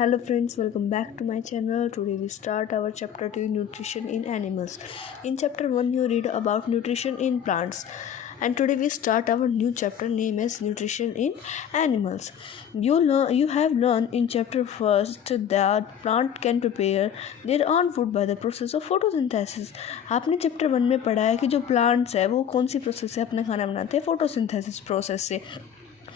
Hello friends, welcome back to my channel. Today we start our chapter 2, nutrition in animals. In chapter 1 you read about nutrition in plants, and today we start our new chapter named as nutrition in animals. You have learned in chapter 1 that plant can prepare their own food by the process of photosynthesis. आपने chapter 1 में पढ़ा है कि जो plants है वो कौन सी process से अपना खाना बनाते हैं, फोटोसिंथेसिस प्रोसेस से।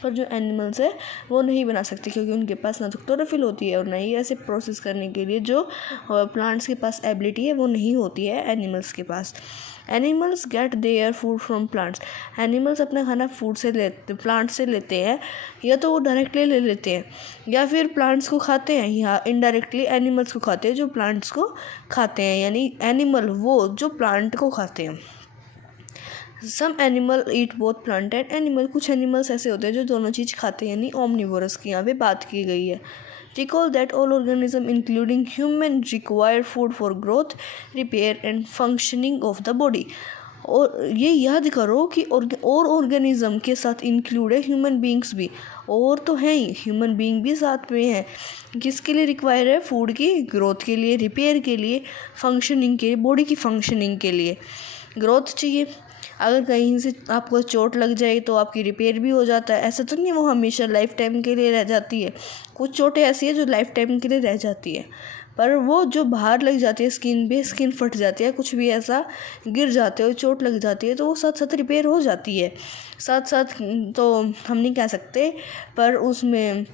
पर जो एनिमल्स है वो नहीं बना सकते क्योंकि उनके पास ना तो क्लोरोफिल होती है और ना ही ऐसे प्रोसेस करने के लिए जो प्लांट्स के पास एबिलिटी है वो नहीं होती है एनिमल्स के पास। Animals get their food from plants. Animals अपना खाना फूड से प्लांट से लेते हैं, या तो वो डायरेक्टली ले लेते हैं या फिर प्लांट्स को खाते हैं, या इनडायरेक्टली एनिमल्स को खाते हैं जो प्लांट्स को खाते हैं, यानी एनिमल वो जो प्लांट को खाते हैं। Some animal eat both plant and animal. कुछ एनिमल्स ऐसे होते हैं जो दोनों चीज़ खाते हैं, यानी ओमनिवोरस की यहाँ पे बात की गई है। Recall that all organism including human require food for growth, repair and functioning of the body. और ये याद करो कि और ऑर्गेनिज्म के साथ इंक्लूड है ह्यूमन बींग्स भी, और तो हैं ही ह्यूमन बींग भी साथ में हैं। किसके लिए रिक्वायर है? फूड की ग्रोथ के लिए, रिपेयर के लिए, फंक्शनिंग के लिए, बॉडी की फंक्शनिंग के लिए ग्रोथ चाहिए। अगर कहीं से आपको चोट लग जाए तो आपकी रिपेयर भी हो जाता है। ऐसा तो नहीं वो हमेशा लाइफ टाइम के लिए रह जाती है, कुछ चोटें ऐसी है जो लाइफ टाइम के लिए रह जाती है, पर वो जो बाहर लग जाती है स्किन पे, स्किन फट जाती है, कुछ भी ऐसा गिर जाते हो, चोट लग जाती है, तो वो साथ साथ रिपेयर हो जाती है। साथ साथ तो हम नहीं कह सकते, पर उसमें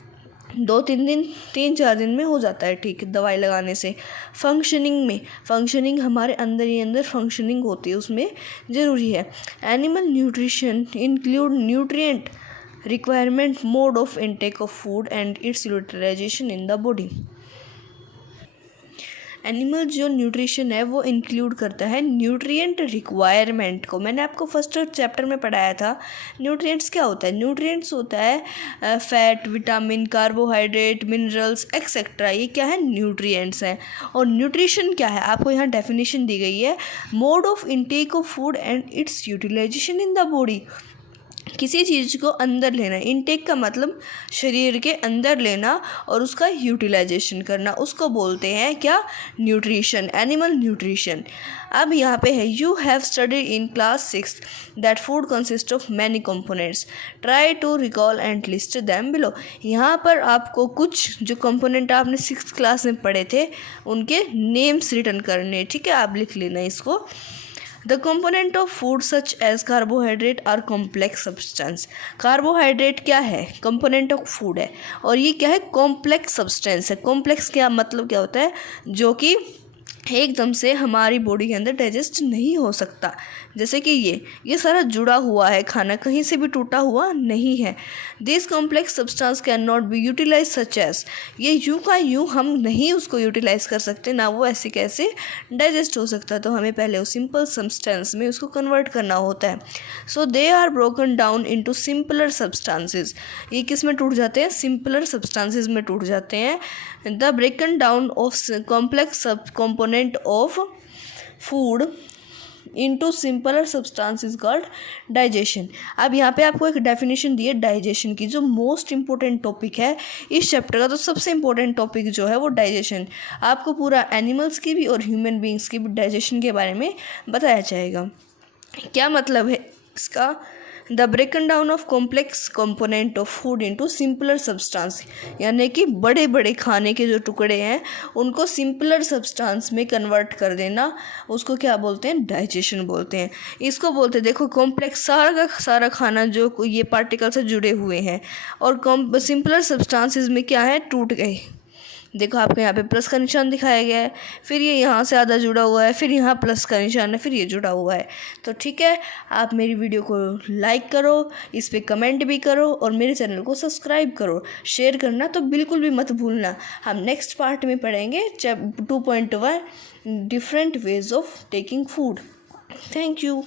2-3 दिन, 3-4 दिन में हो जाता है ठीक दवाई लगाने से। फंक्शनिंग हमारे अंदर ही अंदर फंक्शनिंग होती है, उसमें ज़रूरी है। Animal nutrition include nutrient requirement, mode of intake of food and its utilisation in the body. Animal जो न्यूट्रिशन है वो इंक्लूड करता है न्यूट्रिएंट रिक्वायरमेंट को। मैंने आपको फर्स्ट चैप्टर में पढ़ाया था न्यूट्रिएंट्स क्या होता है। न्यूट्रिएंट्स होता है fat, vitamin, carbohydrate, minerals etcetera, ये क्या है? न्यूट्रिएंट्स हैं। और न्यूट्रिशन क्या है? आपको यहाँ डेफिनेशन दी गई है, mode of intake of food and its utilisation in the body. किसी चीज़ को अंदर लेना, इनटेक का मतलब शरीर के अंदर लेना और उसका यूटिलाइजेशन करना, उसको बोलते हैं क्या? Nutrition, animal nutrition. अब यहाँ पे है, you have studied in class 6 that food consist of many components, try to recall and list them below. यहाँ पर आपको कुछ जो कंपोनेंट आपने 6th क्लास में पढ़े थे उनके नेम्स रिटर्न करने, ठीक है, आप लिख लेना इसको। The component of food such as carbohydrate are complex substance। Carbohydrate क्या है? कंपोनेंट ऑफ फूड है, और ये क्या है? कॉम्प्लेक्स सब्सटेंस है। कॉम्प्लेक्स क्या मतलब क्या होता है? जो कि एकदम से हमारी बॉडी के अंदर डाइजेस्ट नहीं हो सकता। जैसे कि ये सारा जुड़ा हुआ है, खाना कहीं से भी टूटा हुआ नहीं है। This complex substance can not be utilise such as, ये यूँ का यूँ हम नहीं उसको यूटिलाइज कर सकते, ना वो ऐसे कैसे डाइजेस्ट हो सकता है, तो हमें पहले उस सिंपल सब्सटेंस में उसको कन्वर्ट करना होता है। So they are broken down into simpler substances. ये किस में टूट जाते हैं? सिंपलर सब्सटेंसेस में टूट जाते हैं। The ब्रेकन down of complex component of food into simpler substance is called digestion. अब यहाँ पे आपको एक डेफिनेशन दी है डाइजेशन की, जो मोस्ट इंपॉर्टेंट टॉपिक है इस चैप्टर का। तो सबसे इंपॉर्टेंट टॉपिक जो है वो डाइजेशन। आपको पूरा एनिमल्स की भी और ह्यूमन बींग्स की भी डाइजेशन के बारे में बताया जाएगा। क्या मतलब है इसका? The ब्रेकन down of complex component of food into simpler substance, यानी कि बड़े बड़े खाने के जो टुकड़े हैं उनको सिंपलर सब्सटेंस में कन्वर्ट कर देना, उसको क्या बोलते हैं? डाइजेशन बोलते हैं। इसको बोलते हैं, देखो, कॉम्प्लेक्स सारा का सारा खाना जो ये पार्टिकल से जुड़े हुए हैं, और सिंपलर सब्सटेंसेस में क्या है? टूट गए। देखो आपको यहाँ पे प्लस का निशान दिखाया गया है, फिर ये यहाँ से आधा जुड़ा हुआ है, फिर यहाँ प्लस का निशान है, फिर ये जुड़ा हुआ है। तो ठीक है, आप मेरी वीडियो को लाइक करो, इस पे कमेंट भी करो, और मेरे चैनल को सब्सक्राइब करो। शेयर करना तो बिल्कुल भी मत भूलना। हम नेक्स्ट पार्ट में पढ़ेंगे 2.1 different ways of taking food. Thank you.